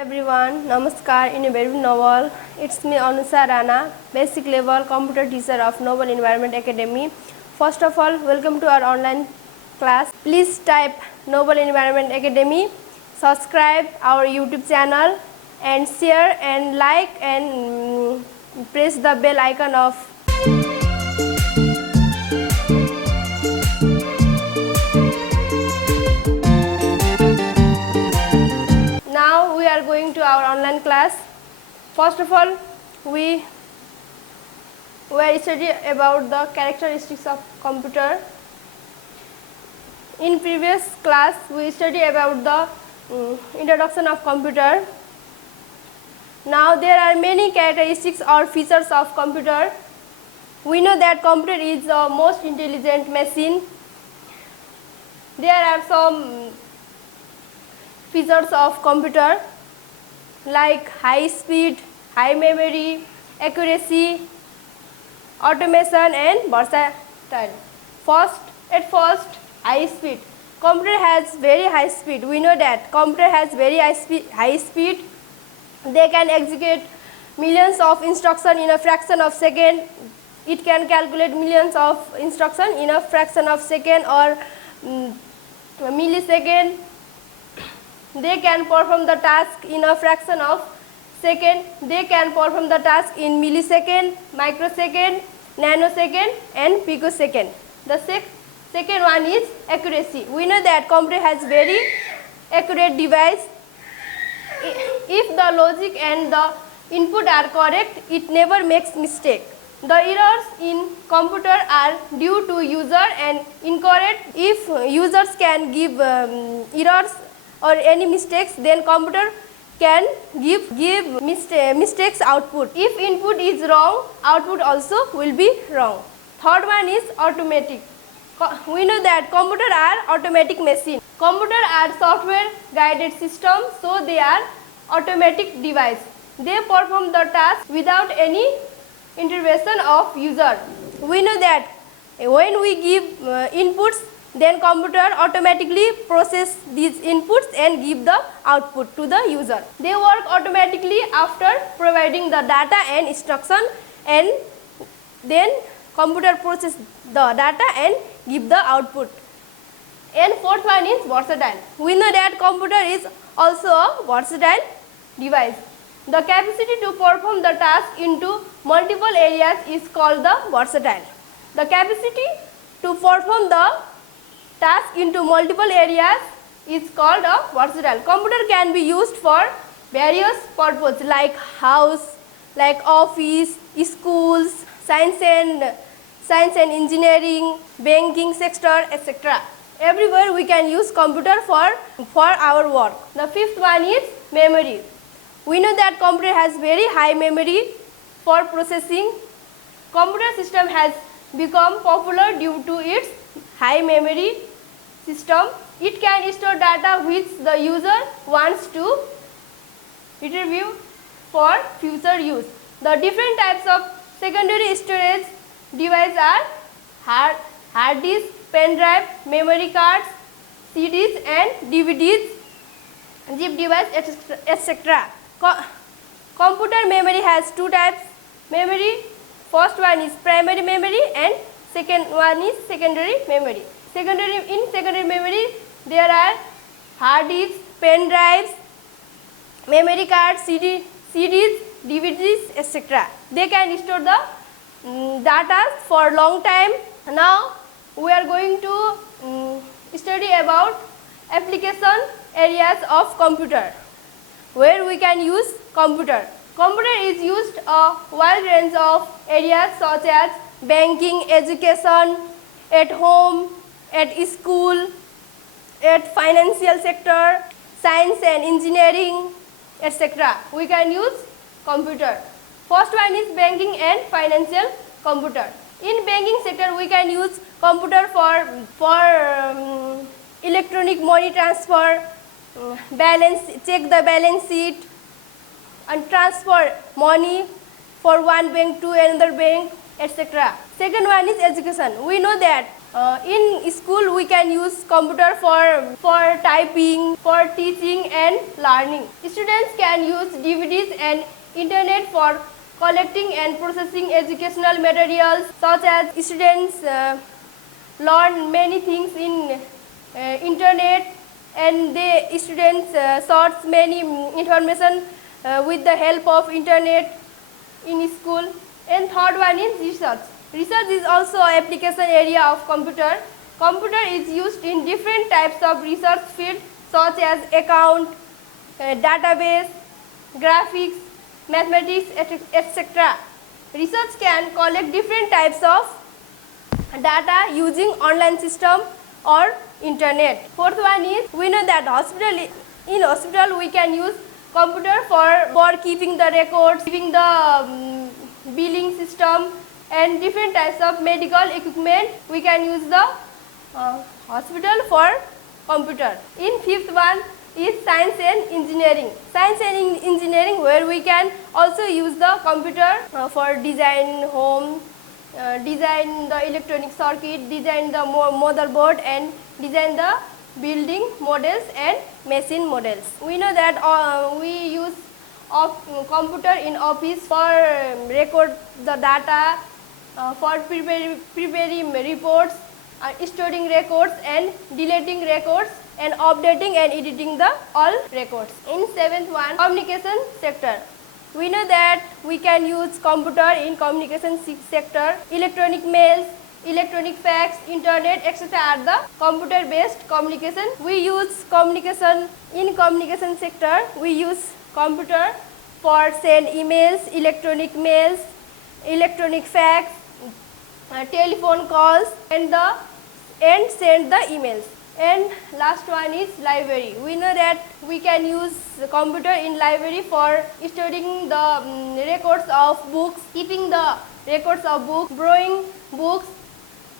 Everyone, Namaskar in a very novel. It's me Anusha Rana, basic level computer teacher of Noble Environment Academy. First of all, welcome to our online class. Please type Noble Environment Academy, subscribe our YouTube channel and share and like and press the bell icon of Now we are going to our online class. First of all, we were studying about the characteristics of computer. In previous class, we studied about the introduction of computer. Now there are many characteristics or features of computer. We know that computer is the most intelligent machine. There are some features of computer like high speed, high memory, accuracy, automation and versatile. At first, high speed. Computer has very high speed. We know that computer has very high speed. They can execute millions of instructions in a fraction of second. It can calculate millions of instructions in a fraction of second or millisecond. They can perform the task in a fraction of second. They can perform the task in millisecond, microsecond, nanosecond and picosecond. The second one is accuracy. We know that computer has very accurate device. If the logic and the input are correct, it never makes mistake. The errors in computer are due to user and incorrect. If users can give errors or any mistakes, then computer can give mistakes output. If input is wrong, output also will be wrong. Third one is automatic. We know that computer are automatic machine. Computer are software guided system, so they are automatic device. They perform the task without any intervention of user. We know that when we give inputs, then computer automatically process these inputs and give the output to the user. They work automatically after providing the data and instruction, and then computer process the data and give the output. And fourth one is versatile. We know that computer is also a versatile device. The capacity to perform the task into multiple areas is called the versatile. The capacity to perform the task into multiple areas is called a versatile. Computer can be used for various purposes like house, like office, schools, science and engineering, banking sector, etc. Everywhere we can use computer for our work. The fifth one is memory. We know that computer has very high memory for processing. Computer system has become popular due to its high memory system. It can store data which the user wants to retrieve for future use. The different types of secondary storage devices are hard disk, pen drive, memory cards, CDs and DVDs, zip device, etc. Computer memory has two types memory. First one is primary memory and second one is secondary memory. In secondary memory, there are hard disks, pen drives, memory cards, CDs, DVDs, etc. They can store the data for long time. Now we are going to study about application areas of computer where we can use computer. Computer is used a wide range of areas such as banking, education, at home, at school, at financial sector, science and engineering, etc. We can use computer. First one is banking and financial computer. In banking sector, we can use computer for electronic money transfer, check the balance sheet, and transfer money for one bank to another bank, etc. Second one is education. We know that In school, we can use computer for typing, for teaching and learning. Students can use DVDs and internet for collecting and processing educational materials, such as students learn many things in internet, and the students search many information with the help of internet in school. And third one is research. Research is also an application area of computer. Computer is used in different types of research fields such as account, database, graphics, mathematics, etc. Research can collect different types of data using online system or internet. Fourth one is, we know that in hospital we can use computer for keeping the records, keeping the billing system and different types of medical equipment. We can use the hospital for computer. In fifth one is science and engineering. Science and engineering, where we can also use the computer for design home, design the electronic circuit, design the motherboard and design the building models and machine models. We know that we use computer in office for record the data, for preparing reports, storing records and deleting records and updating and editing the all records. In seventh one, communication sector. We know that we can use computer in communication sector. Electronic mails, electronic fax, internet, etc. are the computer based communication. We use communication in communication sector. We use computer for send emails, electronic mails, electronic fax, telephone calls and send the emails. And last one is library. We know that we can use the computer in library for storing the records of books, keeping the records of books, borrowing books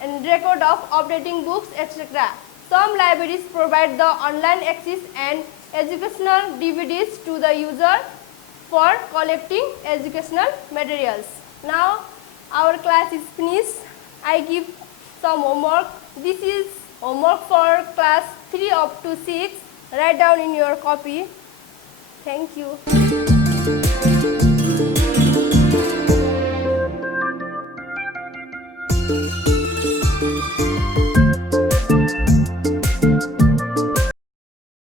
and record of updating books, etc. Some libraries provide the online access and educational DVDs to the user for collecting educational materials. Now our class is finished. I give some homework. This is homework for class 3 up to 6. Write down in your copy. Thank you.